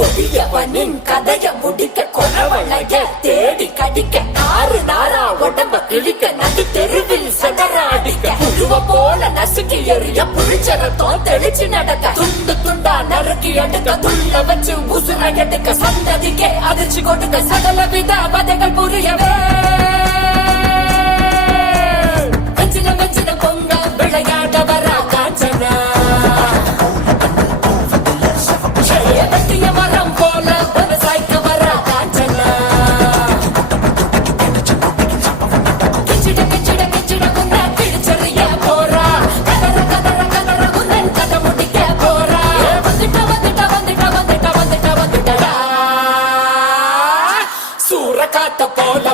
கொடியவனின் கதைய முடிக்க கொலவளைய தேடி கடிக்க நாறு நாரா உடம்ப கிழிக்க நடு தெருவில் சதராடிக்க புழுவ போல நசுக்கி எறிய புளிச்சரத்தம் தெளிச்சு நடக்க. துண்டு துண்டா நறுக்கி எடுக்க துள்ள வச்சு உசுர எடுக்க சந்ததிக்கே அதிர்ச்சி கொடுக்க சகல வித வதைகள் புரியவே Cut the ball.